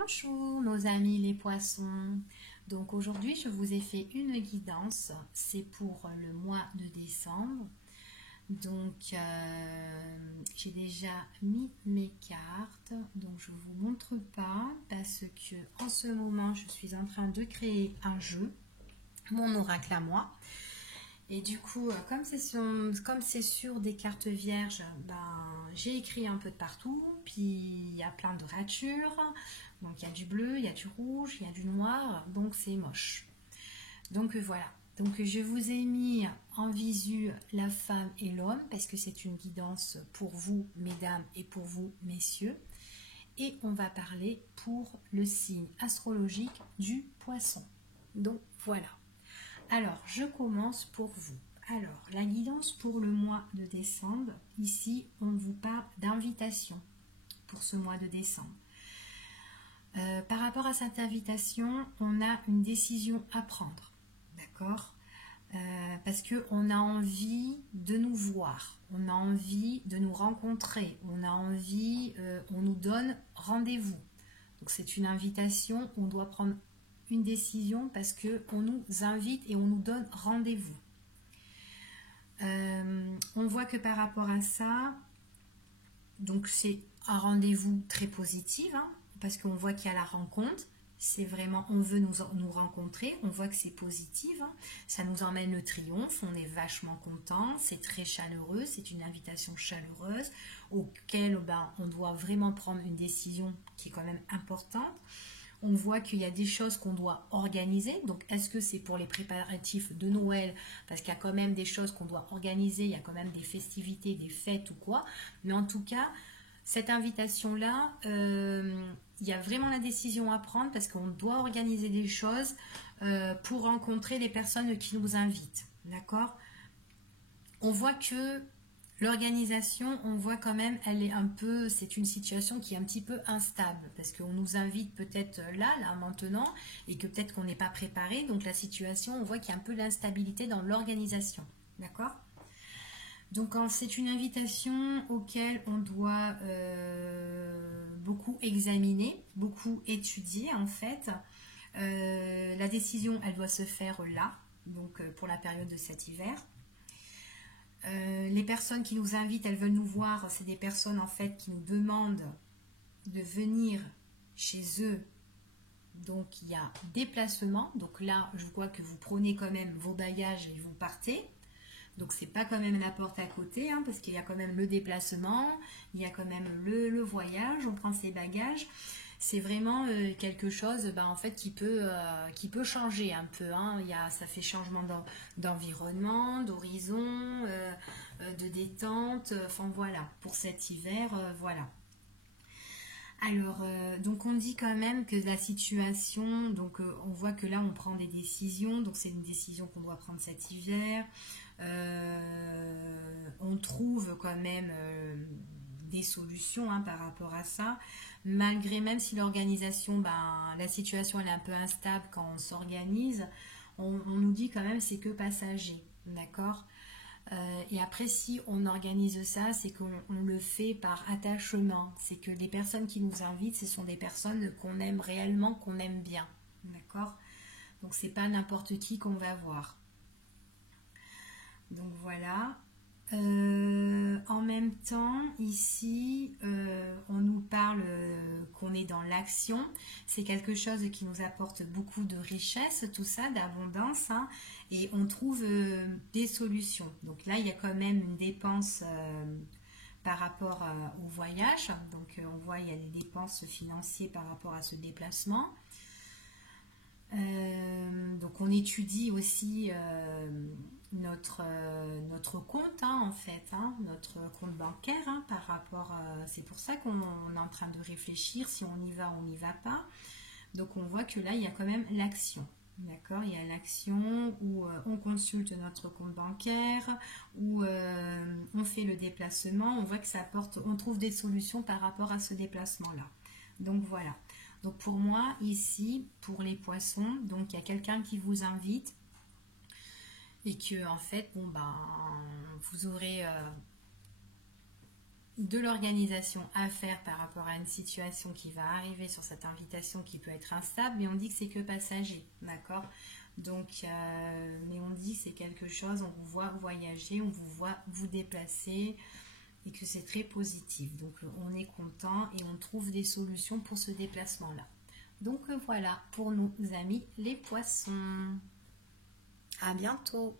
Bonjour nos amis les poissons. Donc aujourd'hui je vous ai fait une guidance, c'est pour le mois de décembre. Donc j'ai déjà mis mes cartes, donc je vous montre pas parce que en ce moment je suis en train de créer un jeu, mon oracle à moi. Et du coup, comme c'est sur des cartes vierges, j'ai écrit un peu de partout. Puis il y a plein de ratures. Donc il y a du bleu, il y a du rouge, il y a du noir. Donc c'est moche. Donc voilà. Donc je vous ai mis en visu la femme et l'homme parce que c'est une guidance pour vous, mesdames, et pour vous, messieurs. Et on va parler pour le signe astrologique du poisson. Donc voilà. Alors, je commence pour vous. Alors, la guidance pour le mois de décembre. Ici, on vous parle d'invitation pour ce mois de décembre. Par rapport à cette invitation, on a une décision à prendre. D'accord ? Parce qu'on a envie de nous voir. On a envie de nous rencontrer. On a envie, on nous donne rendez-vous. Donc, c'est une invitation. On doit prendre une décision parce qu'on nous invite et on nous donne rendez-vous. On voit que par rapport à ça, donc c'est un rendez-vous très positif, hein, parce qu'on voit qu'il y a la rencontre. C'est vraiment, on veut nous rencontrer, on voit que c'est positif, hein, ça nous emmène le triomphe, on est vachement content, c'est très chaleureux, c'est une invitation chaleureuse auquel on doit vraiment prendre une décision qui est quand même importante. On voit qu'il y a des choses qu'on doit organiser. Donc, est-ce que c'est pour les préparatifs de Noël? Parce qu'il y a quand même des choses qu'on doit organiser. Il y a quand même des festivités, des fêtes ou quoi. Mais en tout cas, cette invitation-là, il y a vraiment la décision à prendre parce qu'on doit organiser des choses pour rencontrer les personnes qui nous invitent. D'accord? On voit que l'organisation, on voit quand même, c'est une situation qui est un petit peu instable parce qu'on nous invite peut-être là, maintenant, et que peut-être qu'on n'est pas préparé. Donc la situation, on voit qu'il y a un peu d'instabilité dans l'organisation. D'accord ? Donc c'est une invitation auquel on doit beaucoup examiner, beaucoup étudier en fait. La décision, elle doit se faire là, donc pour la période de cet hiver. Les personnes qui nous invitent, elles veulent nous voir, c'est des personnes en fait qui nous demandent de venir chez eux. Donc il y a déplacement, donc là je vois que vous prenez quand même vos bagages et vous partez. Donc c'est pas quand même la porte à côté, hein, parce qu'il y a quand même le déplacement, il y a quand même le voyage, on prend ses bagages. C'est vraiment quelque chose en fait, qui peut changer un peu. Hein. Ça fait changement d'environnement, d'horizon, de détente. Enfin voilà, pour cet hiver, voilà. Alors, donc on dit quand même que la situation, donc on voit que là on prend des décisions, donc c'est une décision qu'on doit prendre cet hiver. On trouve quand même des solutions par rapport à ça, malgré, même si l'organisation, la situation elle est un peu instable quand on s'organise, on nous dit quand même c'est que passager, d'accord. Et après si on organise ça, c'est qu'on le fait par attachement, c'est que les personnes qui nous invitent, ce sont des personnes qu'on aime réellement, qu'on aime bien, d'accord. Donc c'est pas n'importe qui qu'on va voir. Donc voilà. En même temps, ici, on nous parle qu'on est dans l'action. C'est quelque chose qui nous apporte beaucoup de richesse, tout ça, d'abondance, hein, et on trouve des solutions. Donc là, il y a quand même une dépense par rapport au voyage. Donc on voit il y a des dépenses financières par rapport à ce déplacement. Donc on étudie aussi notre compte, hein, en fait, hein, notre compte bancaire, hein, par rapport c'est pour ça qu'on est en train de réfléchir si on y va ou on n'y va pas. Donc on voit que là il y a quand même l'action, d'accord, il y a l'action où on consulte notre compte bancaire, où on fait le déplacement, on voit que ça apporte, on trouve des solutions par rapport à ce déplacement là. Donc voilà. Donc pour moi ici, pour les poissons, donc il y a quelqu'un qui vous invite et que en fait vous aurez de l'organisation à faire par rapport à une situation qui va arriver sur cette invitation qui peut être instable, mais on dit que c'est que passager, d'accord? Donc, mais on dit que c'est quelque chose, on vous voit voyager, on vous voit vous déplacer et que c'est très positif. Donc, on est content et on trouve des solutions pour ce déplacement-là. Donc, voilà pour nos amis les poissons. À bientôt!